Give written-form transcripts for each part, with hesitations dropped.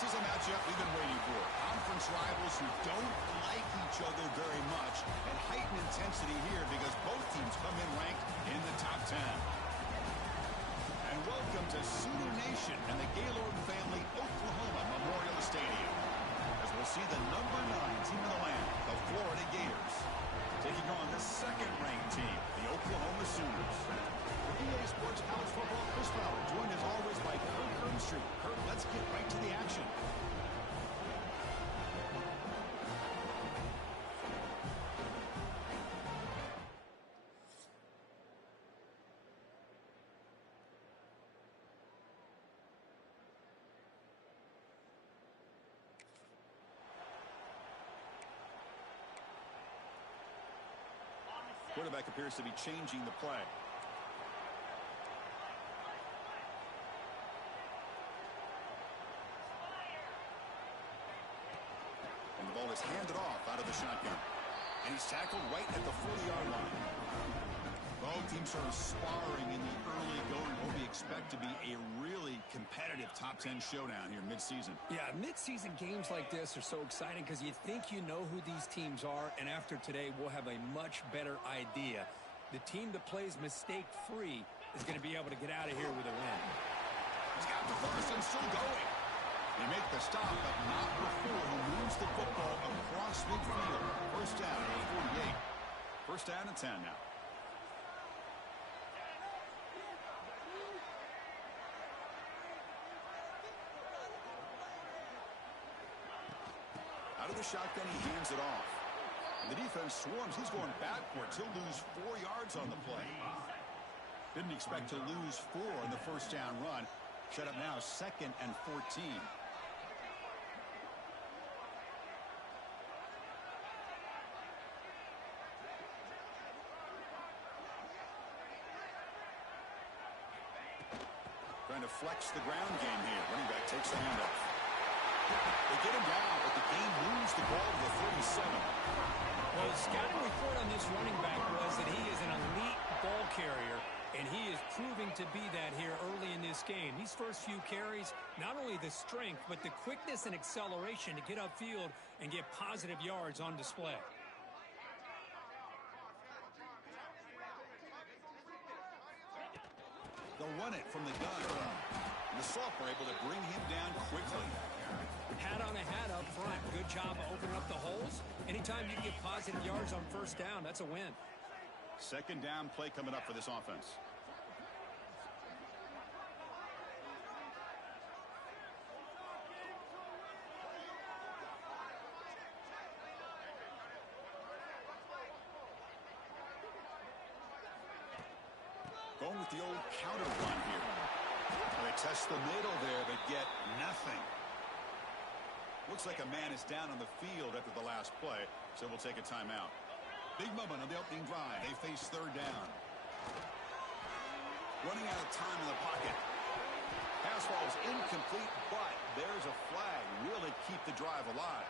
This is a matchup we've been waiting for. Conference rivals who don't like each other very much, and heightened intensity here because both teams come in ranked in the top 10. And welcome to Sooner Nation and the Gaylord family Oklahoma Memorial Stadium, as we'll see the number 9 team in the land, the Florida Gators, taking on the second-ranked team, the Oklahoma Sooners. For EA Sports College Football, Chris Fowler, joined as always by Kirk Herbstreit. Kirk, let's get right to the action. Quarterback appears to be changing the play. And the ball is handed off out of the shotgun. And he's tackled right at the 40-yard line. Both teams are sparring in the early going. What we expect to be a really competitive top 10 showdown here mid-season. Yeah, mid-season games like this are so exciting because you think you know who these teams are, and after today, we'll have a much better idea. The team that plays mistake-free is going to be able to get out of here with a win. He's got the first and still going. They make the stop, but not before he moves the football across midfield. First down at 48. First down and 10 now. Out of the shotgun, he hands it off. And the defense swarms. He's going backwards. He'll lose 4 yards on the play. Didn't expect to lose 4 in the first down run. Set up now, 2nd and 14. Trying to flex the ground game here. Running back takes the handoff. They get him down, but the game moves the ball to the 37. Well, the scouting report on this running back was that he is an elite ball carrier, and he is proving to be that here early in this game. These first few carries, not only the strength, but the quickness and acceleration to get upfield and get positive yards on display. They'll run it from the gun. And the sophomore able to bring him down quickly. Hat on a hat up front. Good job of opening up the holes. Anytime you can get positive yards on first down, that's a win. Second down play coming up for this offense. Going with the old counter run here. They test the middle there, but get nothing. Looks like a man is down on the field after the last play, so we'll take a timeout. Big moment on the opening drive. They face third down. Running out of time in the pocket. Pass ball is incomplete, but there's a flag. Really keep the drive alive.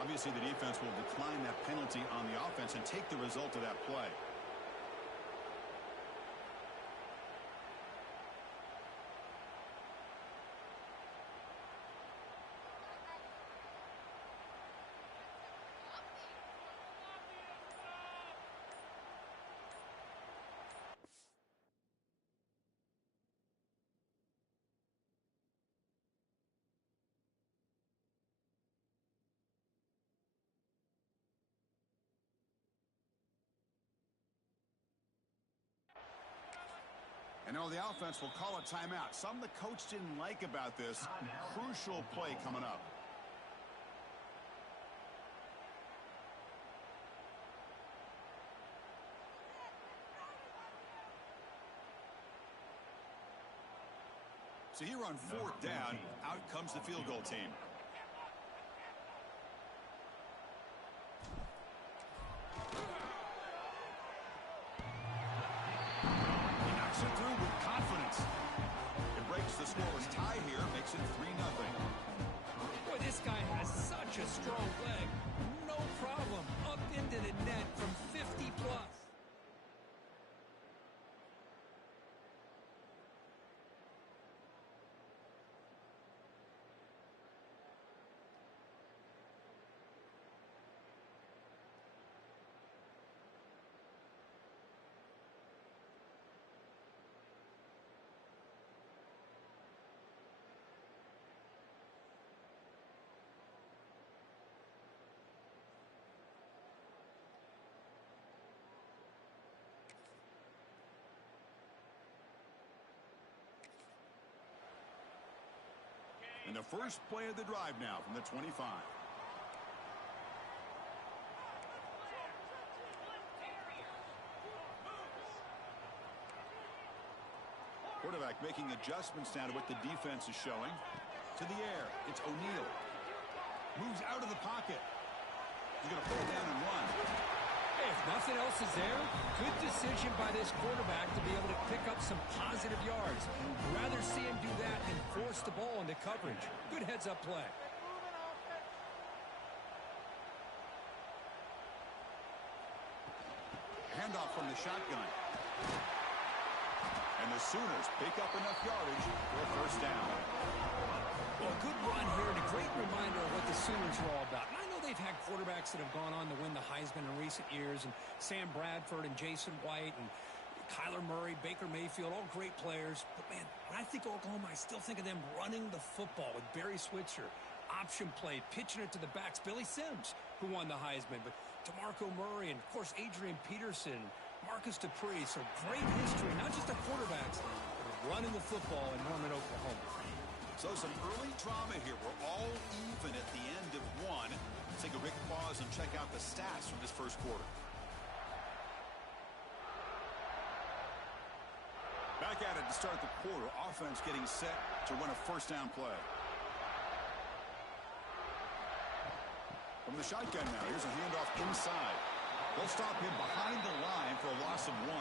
Obviously, the defense will decline that penalty on the offense and take the result of that play. And now the offense will call a timeout. Something the coach didn't like about this. Crucial play coming up. So here on fourth down, out comes the field goal team. The scoreless tie here makes it 3-0. Boy, this guy has such a strong leg. No problem. Up into the net from 50 plus. the first play of the drive now from the 25. Quarterback making adjustments now to what the defense is showing. To the air, it's O'Neal. Moves out of the pocket. He's going to pull down and run. Hey, if nothing else is there, good decision by this quarterback to be able to pick up some positive yards. Rather see him do that than force the ball into coverage. Good heads-up play. Handoff from the shotgun. And the Sooners pick up enough yardage for a first down. Well, a good run here and a great reminder of what the Sooners are all about. And I know they've had quarterbacks that have gone on to win the Heisman in recent years, and Sam Bradford and Jason White and Kyler Murray, Baker Mayfield, all great players. But, man, when I think of Oklahoma, I still think of them running the football with Barry Switzer. Option play, pitching it to the backs. Billy Sims, who won the Heisman, but DeMarco Murray and, of course, Adrian Peterson, Marcus Dupree. So great history, not just of quarterbacks, but running the football in Norman, Oklahoma. So some early drama here. We're all even at the end of one. Let's take a quick pause and check out the stats from this first quarter. Back at it to start the quarter. Offense getting set to run a first down play. From the shotgun now, here's a handoff inside. They'll stop him behind the line for a loss of 1.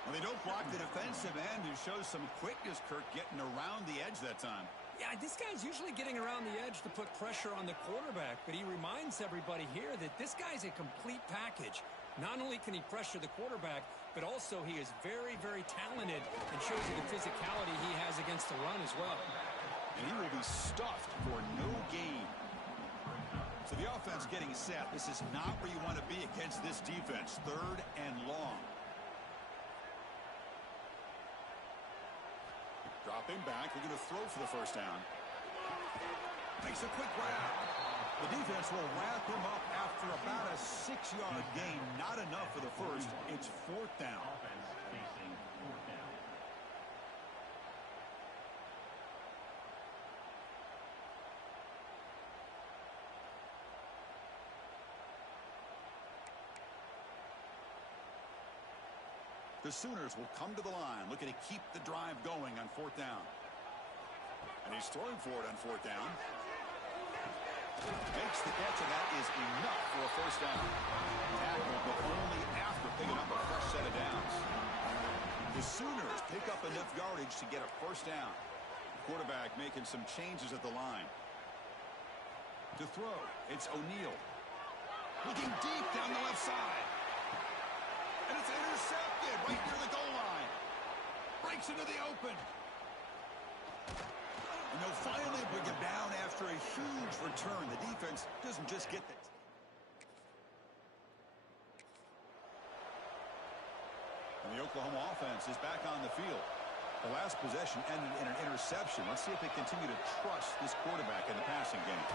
Well, they don't block the defensive end, who shows some quickness, Kirk, getting around the edge that time. Yeah, this guy's usually getting around the edge to put pressure on the quarterback, but he reminds everybody here that this guy's a complete package. Not only can he pressure the quarterback, but also he is very, very talented and shows you the physicality he has against the run as well. And he will be stuffed for no gain. So the offense getting set. This is not where you want to be against this defense. 3rd and long. Dropping back, they're going to throw for the first down. Makes a quick grab. The defense will wrap him up after about a 6-yard gain. Not enough for the first. It's 4th down. The Sooners will come to the line, looking to keep the drive going on 4th down. And he's throwing for it on 4th down. Makes the catch, and that is enough for a first down. Tackle, but only after picking up a fresh set of downs. The Sooners pick up enough yardage to get a first down. The quarterback making some changes at the line. To throw, it's O'Neal. Looking deep down the left side. And it's intercepted right near the goal line. Breaks into the open. And they'll finally bring him down after a huge return. The defense doesn't just get that. And the Oklahoma offense is back on the field. The last possession ended in an interception. Let's see if they continue to trust this quarterback in the passing game.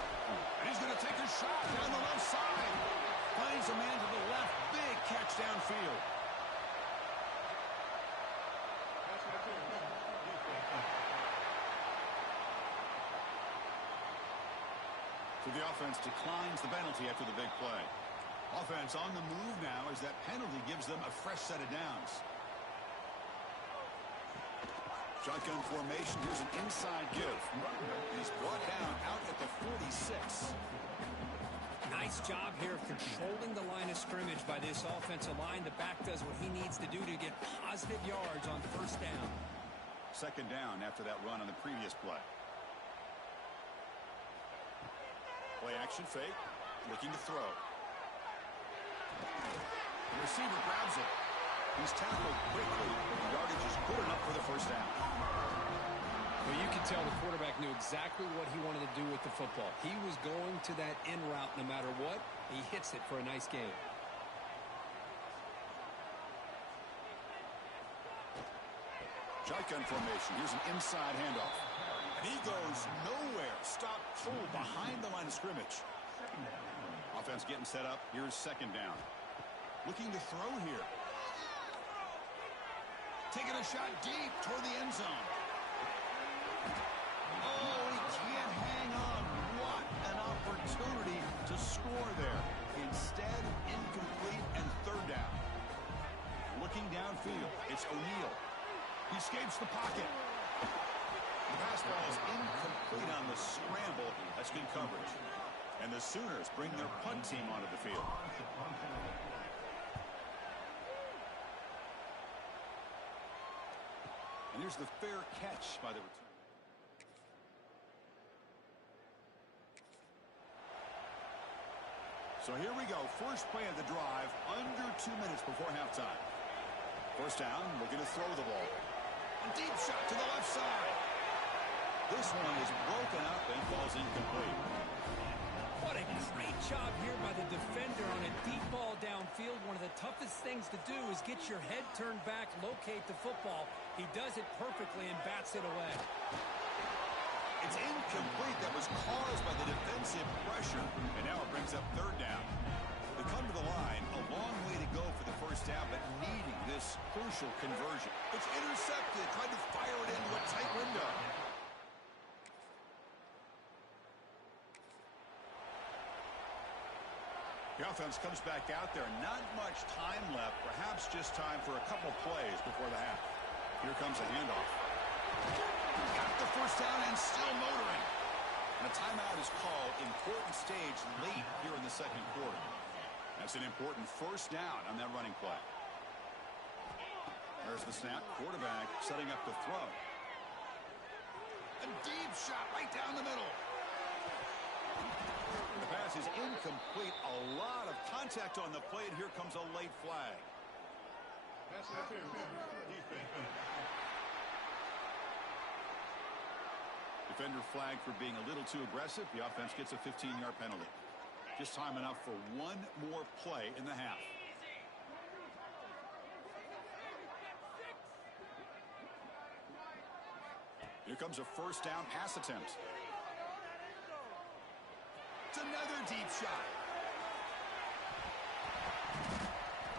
And he's going to take a shot down the left side. Finds a man to the left. Big catch downfield. So the offense declines the penalty after the big play. Offense on the move now as that penalty gives them a fresh set of downs. Shotgun formation. Here's an inside give. He's brought down out at the 46. Nice job here of controlling the line of scrimmage by this offensive line. The back does what he needs to do to get positive yards on first down. 2nd down after that run on the previous play. Play action fake. Looking to throw. The receiver grabs it. He's tackled quickly. The yardage is good enough for the first down. Well, you can tell the quarterback knew exactly what he wanted to do with the football. He was going to that in route no matter what. He hits it for a nice gain. Shotgun formation. Here's an inside handoff. And he goes nowhere. Stop full behind the line of scrimmage. Offense getting set up. Here's 2nd down. Looking to throw here. Taking a shot deep toward the end zone. Oh, he more there. Instead, incomplete and third down. Looking downfield, it's O'Neal. He escapes the pocket. The pass ball is incomplete on the scramble. That's good coverage. And the Sooners bring their punt team onto the field. And here's the fair catch by the return. So here we go. First play of the drive, under 2 minutes before halftime. First down, looking to throw the ball. A deep shot to the left side. This one is broken up and falls incomplete. What a great job here by the defender on a deep ball downfield. One of the toughest things to do is get your head turned back, locate the football. He does it perfectly and bats it away. It's incomplete. That was caused by the defensive pressure. And now it brings up third down. They come to the line. A long way to go for the first down, but needing this crucial conversion. It's intercepted. Tried to fire it into a tight window. The offense comes back out there. Not much time left. Perhaps just time for a couple plays before the half. Here comes a handoff. Got the first down and still motoring. And a timeout is called. Important stage late here in the second quarter. That's an important first down on that running play. There's the snap. Quarterback setting up the throw. A deep shot right down the middle. The pass is incomplete. A lot of contact on the play, and here comes a late flag. Defender flagged for being a little too aggressive. The offense gets a 15-yard penalty. Just time enough for one more play in the half. Here comes a first down pass attempt. It's another deep shot.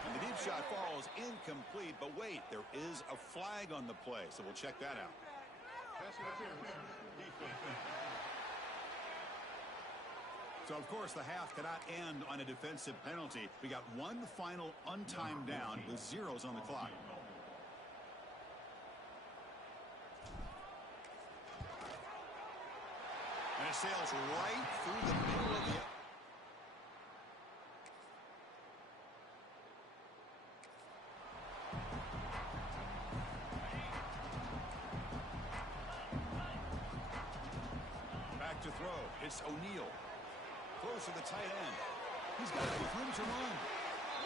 And the deep shot falls incomplete, but wait, there is a flag on the play, so we'll check that out. So, of course, the half cannot end on a defensive penalty. We got one final untimed down with zeros on the clock. And it sails right through the middle of the... Back to throw. It's O'Neal. Throws to the tight end. He's got room to run.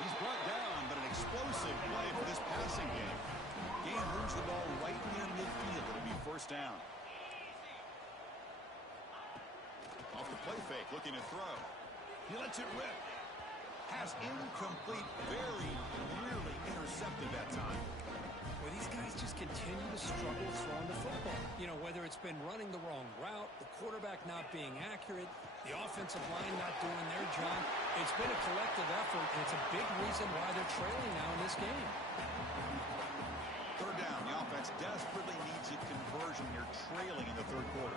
He's brought down, but an explosive play for this passing game. Gain moves the ball right near midfield. It'll be first down. Off the play fake, looking to throw. He lets it rip. Pass incomplete, very nearly intercepted that time. Well, these guys just continue to struggle throwing the football. You know, whether it's been running the wrong route, the quarterback not being accurate, the offensive line not doing their job. It's been a collective effort, and it's a big reason why they're trailing now in this game. Third down, the offense desperately needs a conversion. You're trailing in the third quarter.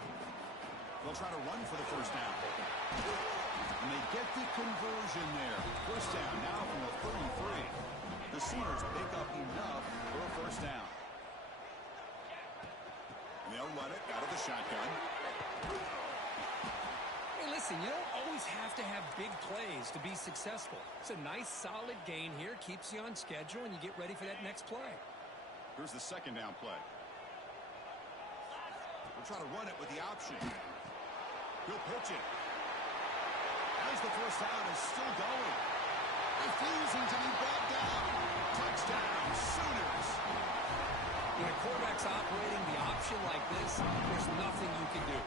They'll try to run for the first down. And they get the conversion there. First down now from the 33. The Sooners pick up enough for a first down. And they'll run it out of the shotgun. Hey, listen, you don't always have to have big plays to be successful. It's a nice, solid gain here. Keeps you on schedule, and you get ready for that next play. Here's the second down play. We'll try to run it with the option. He'll pitch it. As the first down is still going. Refusing to be brought down. Touchdown, Sooners. When a quarterback's operating the option like this, there's nothing you can do.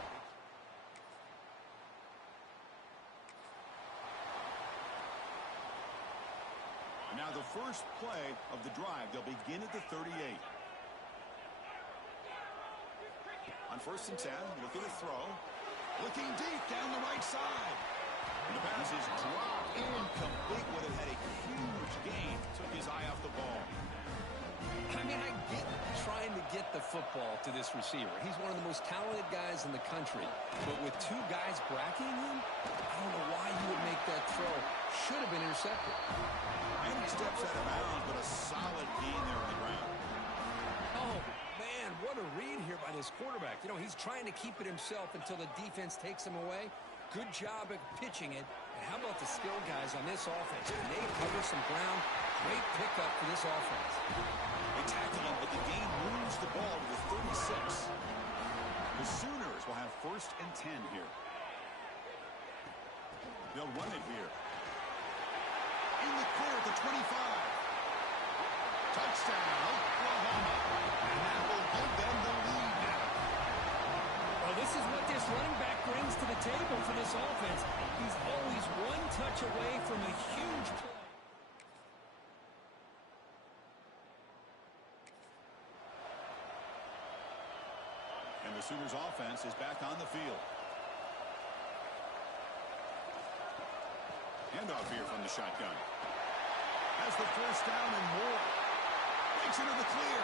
And now the first play of the drive, they'll begin at the 38. On first and 10, looking to throw. Looking deep down the right side. And the pass is dropped incomplete. Would have had a huge gain. Took his eye off the ball. I mean, I get trying to get the football football to this receiver. He's one of the most talented guys in the country. But with two guys bracketing him, I don't know why you would make that throw. Should have been intercepted. And he steps out of bounds, but a solid gain there on the ground. Oh, man, what a read here by this quarterback. You know, he's trying to keep it himself until the defense takes him away. Good job at pitching it. And how about the skill guys on this offense? Can they cover some ground? Great pickup for this offense. They tackle him, but the gain moves the ball to the 36. The Sooners will have 1st and 10 here. They'll run it here. In the clear at the 25. Touchdown, Oklahoma. And that will give them the lead now. Well, this is what this running back brings to the table for this offense. He's always one touch away from a huge play. And the Sooners offense is back on the field. Handoff here from the shotgun. Has the 1st down and more. Breaks into the clear.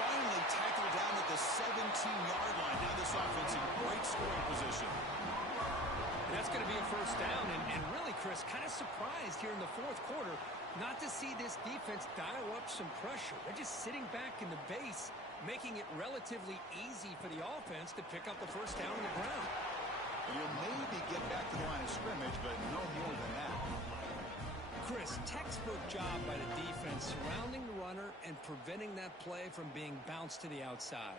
Finally tackled down at the 17-yard line. Now this offense in great scoring position. And that's going to be a 1st down. And really, Chris, kind of surprised here in the 4th quarter not to see this defense dial up some pressure. They're just sitting back in the base, making it relatively easy for the offense to pick up the 1st down on the ground. You'll maybe get back to the line of scrimmage, but no more than that. Chris, textbook job by the defense surrounding the runner and preventing that play from being bounced to the outside.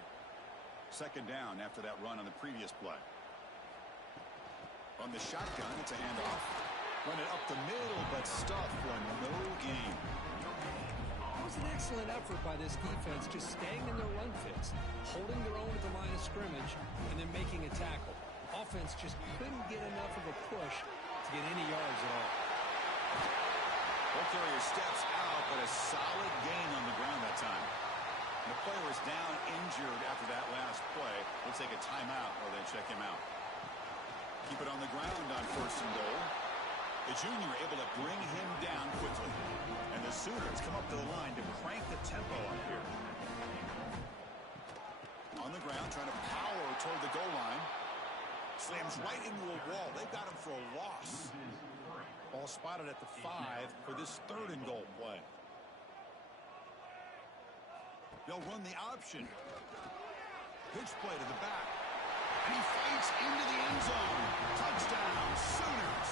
2nd down after that run on the previous play. On the shotgun, it's a handoff. Run it up the middle, but stuffed for no gain. It was an excellent effort by this defense, just staying in their run fits, holding their own at the line of scrimmage, and then making a tackle. Offense just couldn't get enough of a push to get any yards at all. Ball carrier steps out, but a solid gain on the ground that time. The player is down injured after that last play. We'll take a timeout or they check him out. Keep it on the ground on 1st and goal. The junior able to bring him down quickly. And the Sooners come up to the line to crank the tempo up here. On the ground, trying to power toward the goal line. Slams right into a wall. They've got him for a loss. Ball spotted at the 5 for this 3rd and goal play. They'll run the option. Pitch play to the back. And he fights into the end zone. Touchdown, Sooners.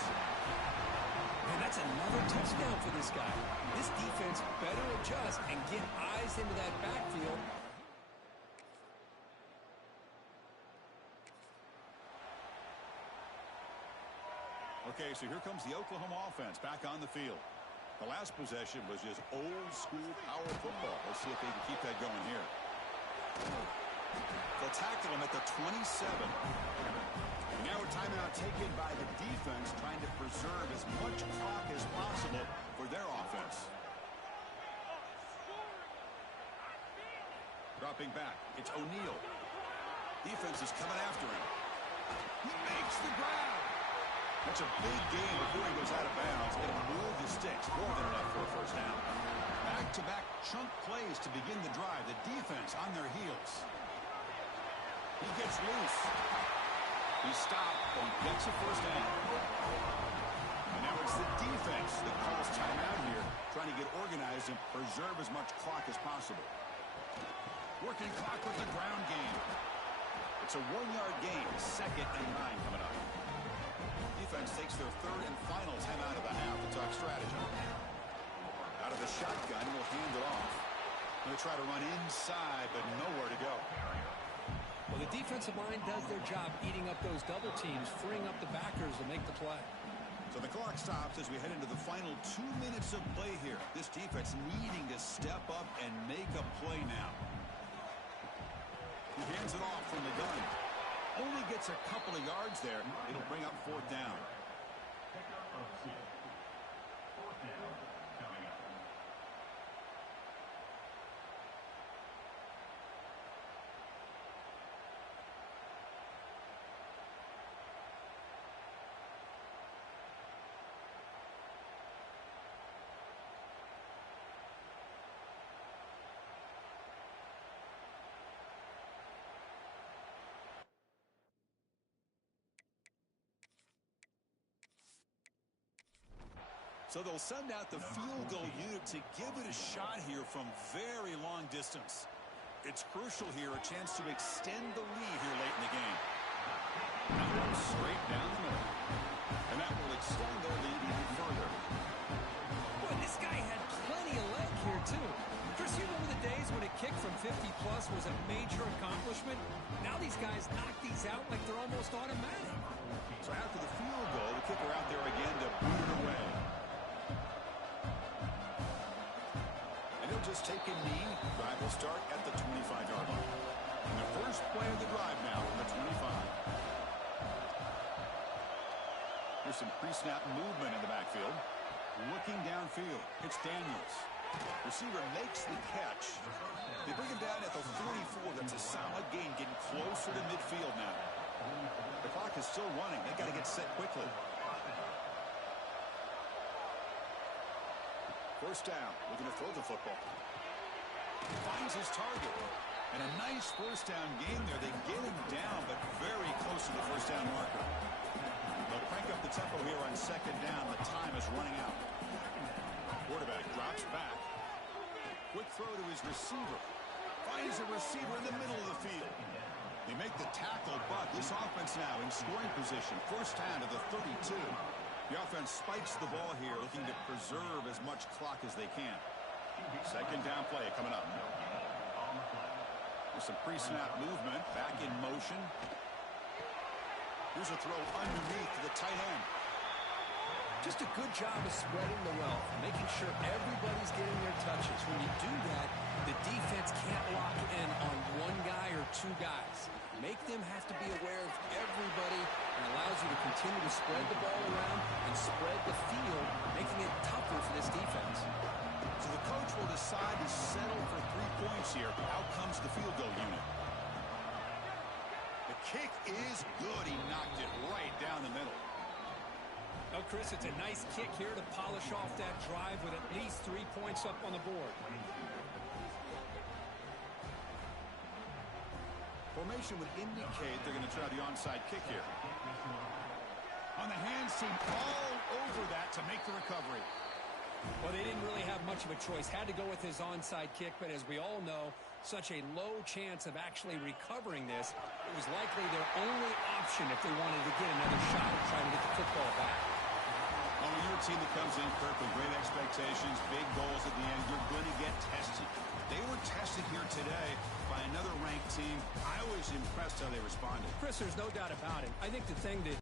And that's another touchdown for this guy. This defense better adjust and get eyes into that backfield. Okay, so here comes the Oklahoma offense back on the field. The last possession was just old school power football. Let's see if they can keep that going here. They'll tackle him at the 27. Now a timeout taken by the defense, trying to preserve as much clock as possible for their offense. Dropping back, it's O'Neal. Defense is coming after him. He makes the grab. That's a big gain before he goes out of bounds. It'll move the sticks, more than enough for a 1st down. Back-to-back chunk plays to begin the drive. The defense on their heels. He gets loose. He stopped, but he gets a 1st down. And now it's the defense that calls timeout here, trying to get organized and preserve as much clock as possible. Working clock with the ground game. It's a 1-yard gain, 2nd and 9 coming up. Defense takes their 3rd and final timeout of the half to talk strategy. Out of the shotgun, will hand it off. Going to try to run inside, but nowhere to go. Well, the defensive line does their job eating up those double teams, freeing up the backers to make the play. So the clock stops as we head into the final 2 minutes of play here. This defense needing to step up and make a play now. He hands it off from the gun. Only gets a couple of yards there. It'll bring up 4th down. So they'll send out the field goal unit to give it a shot here from very long distance. It's crucial here, a chance to extend the lead here late in the game. That one straight down the middle. And that will extend their lead even further. Boy, this guy had plenty of leg here, too. Chris, you remember the days when a kick from 50-plus was a major accomplishment? Now these guys knock these out like they're almost automatic. So after the field goal, the kicker out there again to boot it away. And he'll just take a knee. Drive will start at the 25-yard line. And the first play of the drive now from the 25. Here's some pre-snap movement in the backfield. Looking downfield, it's Daniels. Receiver makes the catch. They bring him down at the 44. That's a solid gain, getting closer to midfield now. The clock is still running. They got to get set quickly. First down, looking to throw the football. Finds his target. And a nice first down game there. They get him down, but very close to the first down marker. They'll crank up the tempo here on second down. The time is running out. Quarterback drops back. Quick throw to his receiver. Finds a receiver in the middle of the field. They make the tackle, but this offense now in scoring position. First down to the 32. The offense spikes the ball here, looking to preserve as much clock as they can. Second down play coming up. With some pre-snap movement, back in motion. Here's a throw underneath to the tight end. Just a good job of spreading the wealth, making sure everybody's getting their touches. When you do that, the defense can't lock in on one guy or two guys. Make them have to be aware of everybody and allows you to continue to spread the ball around and spread the field, making it tougher for this defense. So the coach will decide to settle for 3 points here. Out comes the field goal unit. The kick is good. He knocked it right down the middle. Oh, Chris, it's a nice kick here to polish off that drive with at least 3 points up on the board. Formation would indicate they're going to try the onside kick here. On the hands team, all over that to make the recovery. Well, they didn't really have much of a choice. Had to go with his onside kick, but as we all know, such a low chance of actually recovering this. It was likely their only option if they wanted to get another shot at trying to get the football back. Oh, when you're a team that comes in, Kirk, with great expectations, big goals at the end, you're going to get tested. They were tested here today by another ranked team. I was impressed how they responded. Chris, there's no doubt about it. I think the thing that